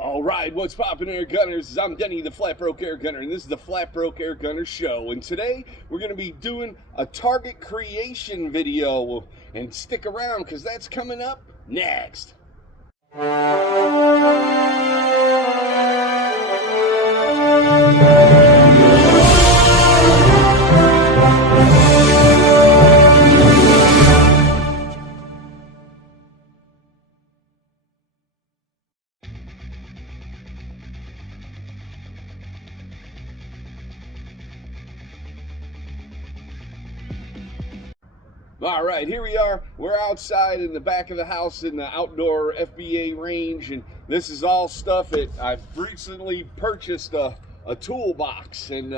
All right, what's poppin', air gunners? I'm Denny, the Flat Broke Air Gunner, and this is the Flat Broke Air Gunner Show. And today we're going to be doing a target creation video. And stick around, because that's coming up next. All right, here we are. We're outside in the back of the house in the outdoor FBA range, and this is all stuff that I've recently purchased a toolbox, and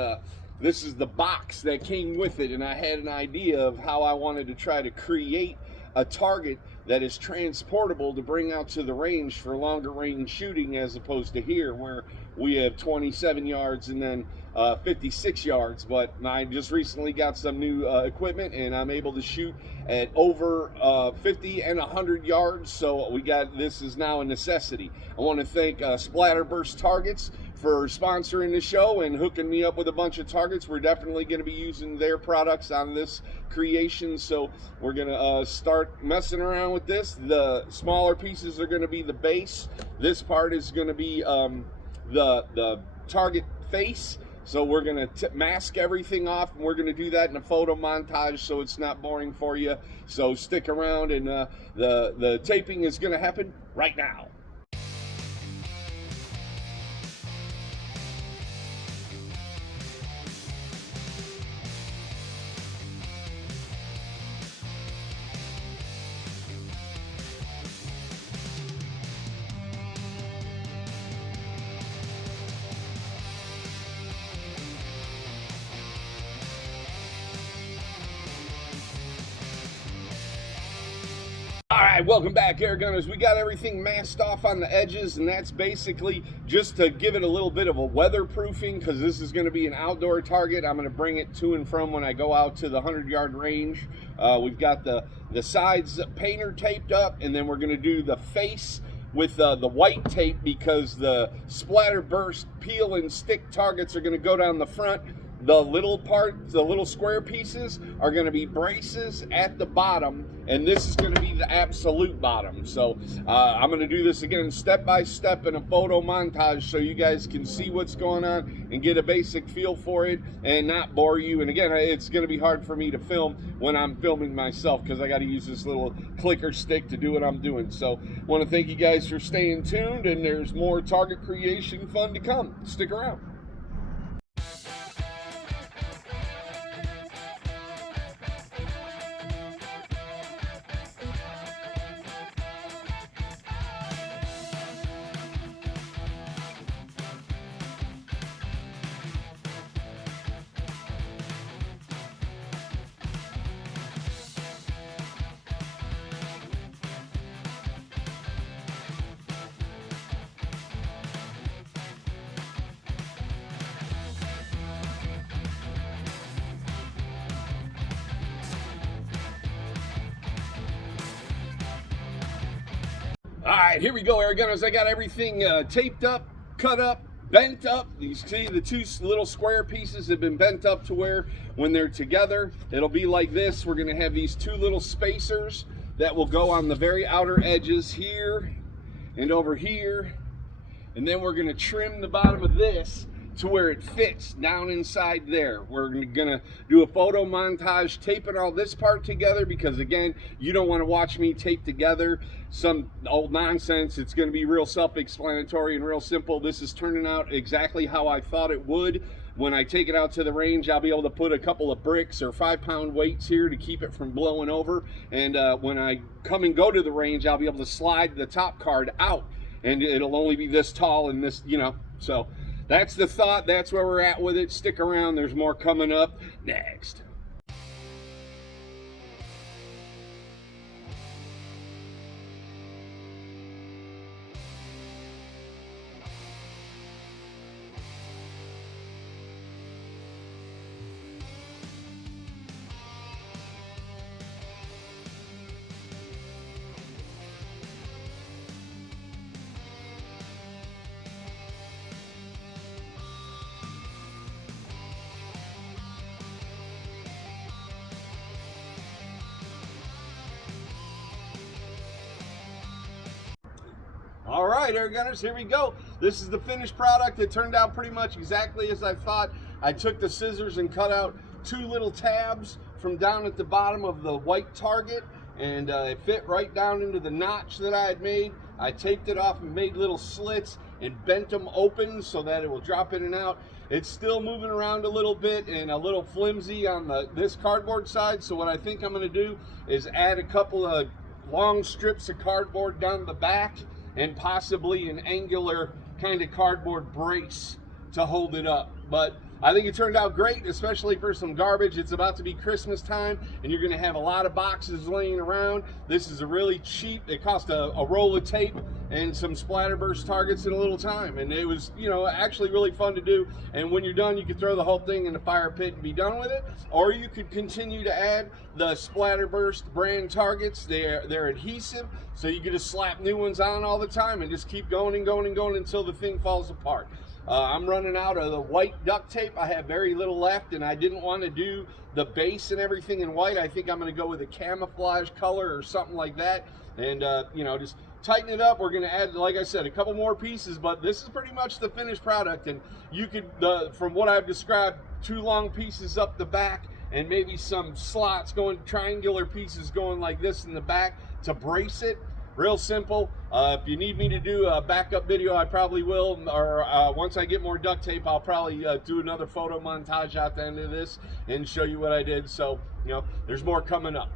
this is the box that came with it, and I had an idea of how I wanted to try to create a target that is transportable to bring out to the range for longer range shooting, as opposed to here where we have 27 yards and then 56 yards. But I just recently got some new equipment, and I'm able to shoot at over 50 and 100 yards. So this is now a necessity. I want to thank Splatterburst Targets for sponsoring the show and hooking me up with a bunch of targets. We're definitely going to be using their products on this creation, so we're going to start messing around with this. The smaller pieces are going to be the base. This part is going to be the target face. So we're going to mask everything off, and we're going to do that in a photo montage so it's not boring for you. So stick around, and the taping is going to happen right now. All right, welcome back, air gunners. We got everything masked off on the edges, and that's basically just to give it a little bit of a weatherproofing, because this is going to be an outdoor target. I'm going to bring it to and from when I go out to the 100-yard range. We've got the sides painter taped up, and then we're going to do the face with the white tape, because the Splatterburst peel and stick targets are going to go down the front. The little parts, the little square pieces, are going to be braces at the bottom, and this is going to be the absolute bottom. So I'm going to do this again step by step in a photo montage so you guys can see what's going on and get a basic feel for it and not bore you. And again, it's going to be hard for me to film when I'm filming myself, because I got to use this little clicker stick to do what I'm doing. So I want to thank you guys for staying tuned, and there's more target creation fun to come. Stick around. All right, here we go, air gunners. I got everything taped up, cut up, bent up. You see the two little square pieces have been bent up to where when they're together, it'll be like this. We're gonna have these two little spacers that will go on the very outer edges here and over here. And then we're gonna trim the bottom of this to where it fits down inside there. We're gonna do a photo montage taping all this part together, because again, you don't want to watch me tape together some old nonsense. It's going to be real self-explanatory and real simple. This is turning out exactly how I thought it would. When I take it out to the range, I'll be able to put a couple of bricks or 5-pound weights here to keep it from blowing over, and when I come and go to the range, I'll be able to slide the top card out, and it'll only be this tall and this, so that's the thought. That's where we're at with it. Stick around. There's more coming up next. right, air gunners, here we go. This is the finished product. It turned out pretty much exactly as I thought. I took the scissors and cut out 2 little tabs from down at the bottom of the white target, and it fit right down into the notch that I had made. I taped it off and made little slits and bent them open so that it will drop in and out. It's still moving around a little bit and a little flimsy on this cardboard side, so what I think I'm going to do is add a couple of long strips of cardboard down the back and possibly an angular kind of cardboard brace to hold it up. But I think it turned out great, especially for some garbage. It's about to be Christmas time, and you're going to have a lot of boxes laying around. This is a really cheap, it cost a roll of tape and some splatterburst targets in a little time. And it was, you know, actually really fun to do. And when you're done, you could throw the whole thing in the fire pit and be done with it. Or you could continue to add the splatterburst brand targets. They're adhesive, so you could just slap new ones on all the time and just keep going and going and going until the thing falls apart. I'm running out of the white duct tape. I have very little left, and I didn't want to do the base and everything in white. I think I'm going to go with a camouflage color or something like that, and you know, just tighten it up. We're going to add, like I said, a couple more pieces, but this is pretty much the finished product. And you could, from what I've described, 2 long pieces up the back and maybe some slots going, triangular pieces going like this in the back to brace it. Real simple. If you need me to do a backup video, I probably will, or once I get more duct tape, I'll probably do another photo montage at the end of this and show you what I did. So, you know, there's more coming up.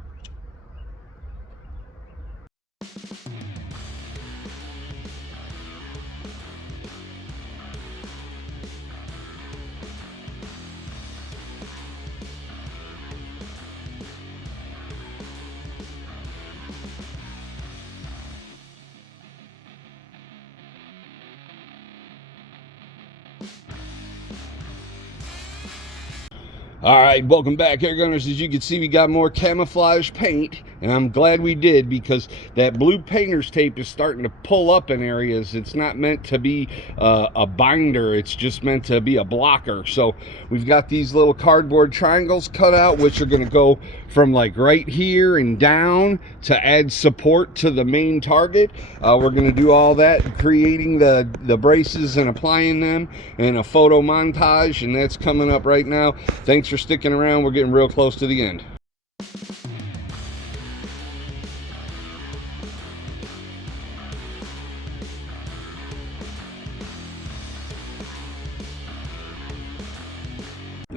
All right, welcome back, air gunners. As you can see, we got more camouflage paint, and I'm glad we did, because that blue painter's tape is starting to pull up in areas. It's not meant to be a binder, it's just meant to be a blocker. So we've got these little cardboard triangles cut out, which are going to go from like right here and down to add support to the main target. We're going to do all that, creating the braces and applying them in a photo montage, and that's coming up right now. Thanks for sticking around. We're getting real close to the end.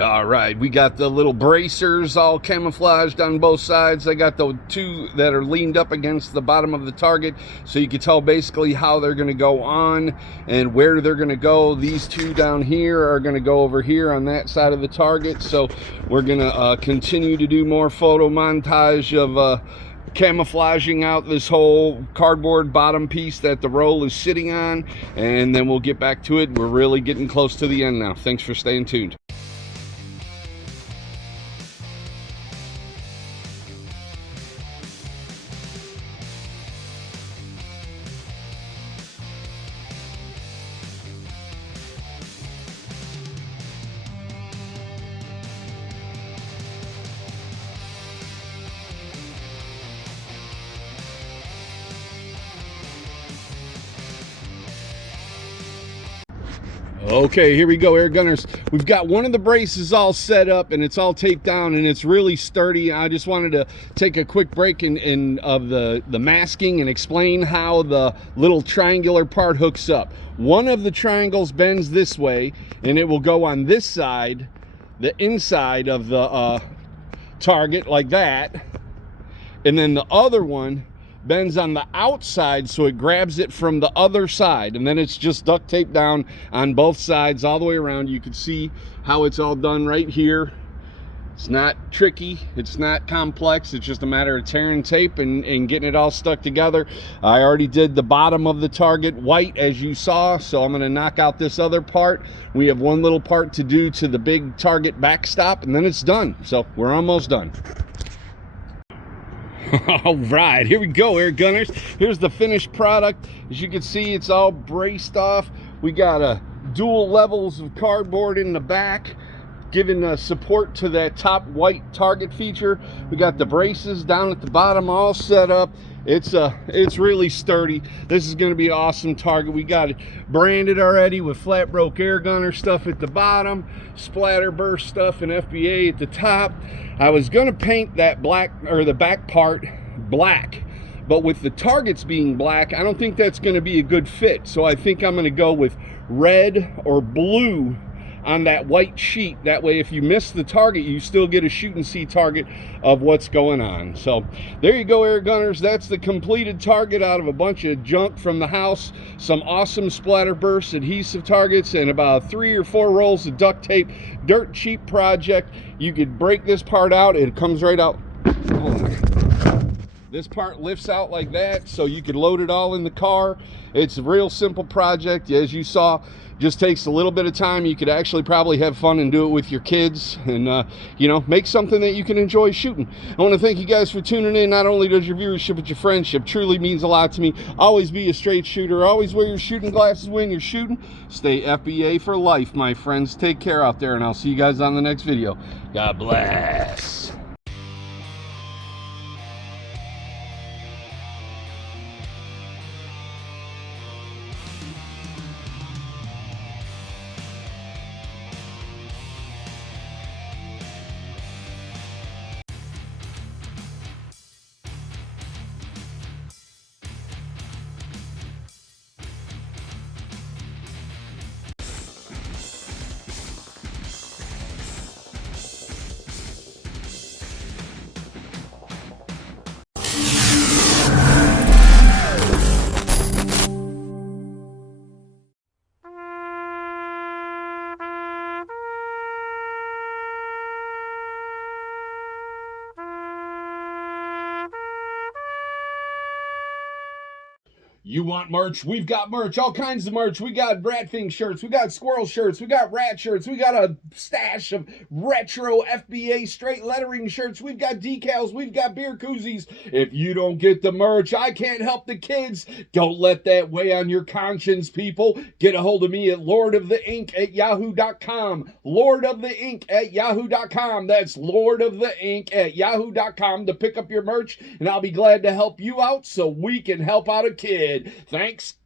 All right, we got the little bracers all camouflaged on both sides. I got the 2 that are leaned up against the bottom of the target, so you can tell basically how they're going to go on and where they're going to go. These 2 down here are going to go over here on that side of the target. So we're going to continue to do more photo montage of camouflaging out this whole cardboard bottom piece that the roll is sitting on, and then we'll get back to it. We're really getting close to the end now. Thanks for staying tuned. Okay, here we go, air gunners. We've got one of the braces all set up and it's all taped down and it's really sturdy. I just wanted to take a quick break of the masking and explain how the little triangular part hooks up. One of the triangles bends this way and it will go on this side, the inside of the target like that, and then the other one bends on the outside so it grabs it from the other side, and then it's just duct taped down on both sides all the way around. You can see how it's all done right here. It's not tricky, it's not complex, it's just a matter of tearing tape and getting it all stuck together. I already did the bottom of the target white, as you saw, so I'm going to knock out this other part. We have one little part to do to the big target backstop, and then it's done. So we're almost done. All right, here we go, air gunners. Here's the finished product. As you can see, it's all braced off. We got dual levels of cardboard in the back, giving support to that top white target feature. We got the braces down at the bottom all set up. It's really sturdy. This is going to be an awesome target. We got it branded already with flat broke Airgunner stuff at the bottom, splatter burst stuff and FBA at the top. I was going to paint that black, or the back part, black, but with the targets being black, I don't think that's going to be a good fit. So I think I'm going to go with red or blue on that white sheet. That way, if you miss the target, you still get a shoot and see target of what's going on. So there you go, air gunners. That's the completed target out of a bunch of junk from the house. Some awesome splatter burst adhesive targets and about 3 or 4 rolls of duct tape. Dirt cheap project. You could break this part out. It comes right out. This part lifts out like that, so you could load it all in the car. It's a real simple project. As you saw, just takes a little bit of time. You could actually probably have fun and do it with your kids and, you know, make something that you can enjoy shooting. I want to thank you guys for tuning in. Not only does your viewership, but your friendship truly means a lot to me. Always be a straight shooter. Always wear your shooting glasses when you're shooting. Stay FBA for life, my friends. Take care out there, and I'll see you guys on the next video. God bless. You want merch? We've got merch, all kinds of merch. We got Ratfing shirts, we got squirrel shirts, we got rat shirts, we got a stash of retro FBA straight lettering shirts, we've got decals, we've got beer koozies. If you don't get the merch, I can't help the kids. Don't let that weigh on your conscience, people. Get a hold of me at lordoftheink@yahoo.com. Lordoftheink@yahoo.com. That's lordoftheink@yahoo.com to pick up your merch, and I'll be glad to help you out so we can help out a kid. Thanks.